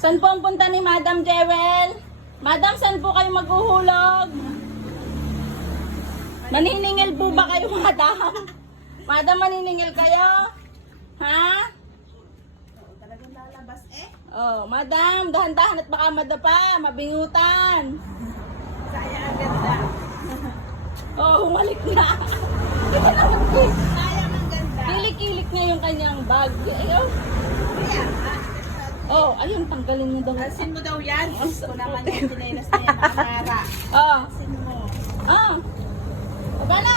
Saan po ang punta ni Madam Jewel? Madam, saan po kayo maghuhulog? Maniningil po ba kayo, Madam? Madam, maniningil kayo? Ha? Talagang lalabas eh. Oh, Madam, dahan-dahan at baka madapa, mabingutan. Sayang ang ganda. Oh, humalik na. Sayang ang ganda. Kilik-kilik niya yung kanyang bag. Ayaw. Kaya, Oh, ayun, tanggalin mo daw. asin mo daw yan. Gusto naman yung tinelas na yan, nakakara. Oh, Asin mo. oh. Baba na.